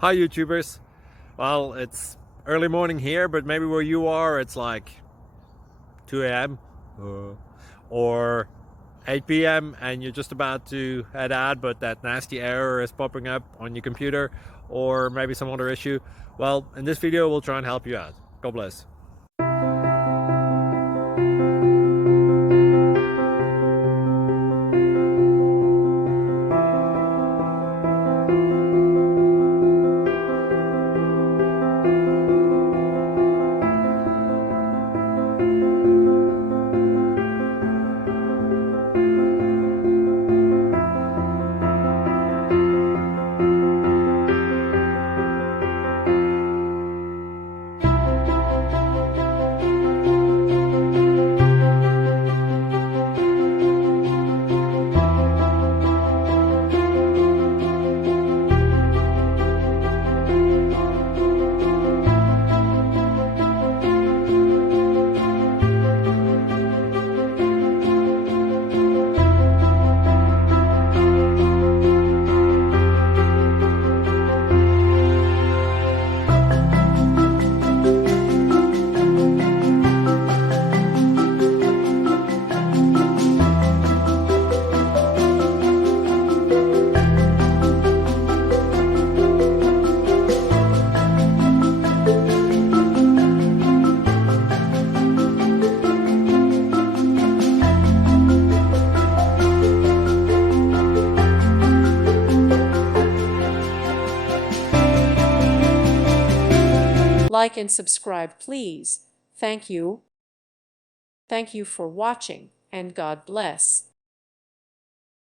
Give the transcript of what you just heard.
Hi YouTubers. Well, it's early morning here, but maybe where you are it's like 2 a.m. or 8 p.m. and you're just about to head out, but that nasty error is popping up on your computer, or maybe some other issue. Well, in this video we'll try and help you out. God bless. Like and subscribe, please. Thank you. Thank you for watching, and God bless.